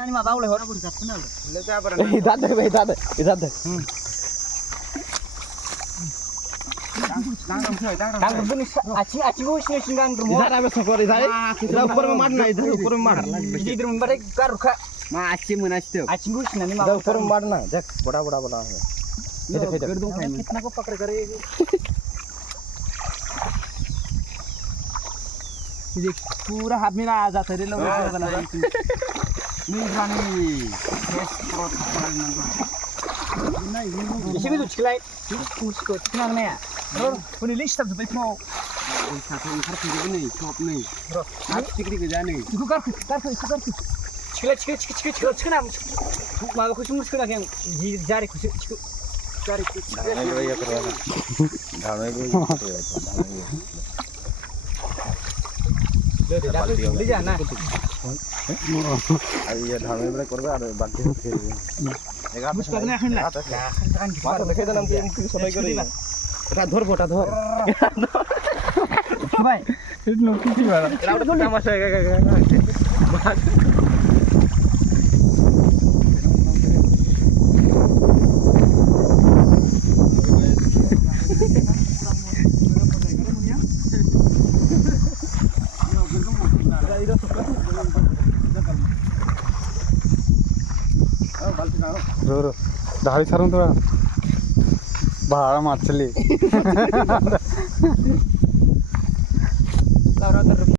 आणि मा बावळे होरा पुढे जात ना ले जा बरं इधर देख भाई इधर देख डांग बुनी आची गोश ने सिंगांग रुमो इधर आवे सफर इधर ऊपर में मारना इधर ऊपर में मार इधर में बड़े कार रुखा मा आची मनाचते आची गोश ने मा इधर ऊपर में मारना देख बड़ा है इधर कर दूं खाई कितना को पकड़ करे ये पूरा हाथ में आ जाता रे लोग नहीं जानी फेस प्रो नहीं इसे भी तो चिल्लाए उसको कितना में है और पुनी लिस्ट तब बैठो साथ में खर्च भी नहीं शॉप नहीं हाथ टिकरी के जाने इसको कर चिल्ला ना मां कुछ मुश्किल ना क्या जी जारे कुछ जारे कुछ ये करवाना धामे को ले जा ना ये धामे में करबे और बाकी मुश्किल ना खन ना मार देखे देना हम समय करी এটা ধরবো ভাই এটা নো কিছু বাড়া এটা ওটা তামাশা ढाली सारूं तो भाड़ा मछली लारा कर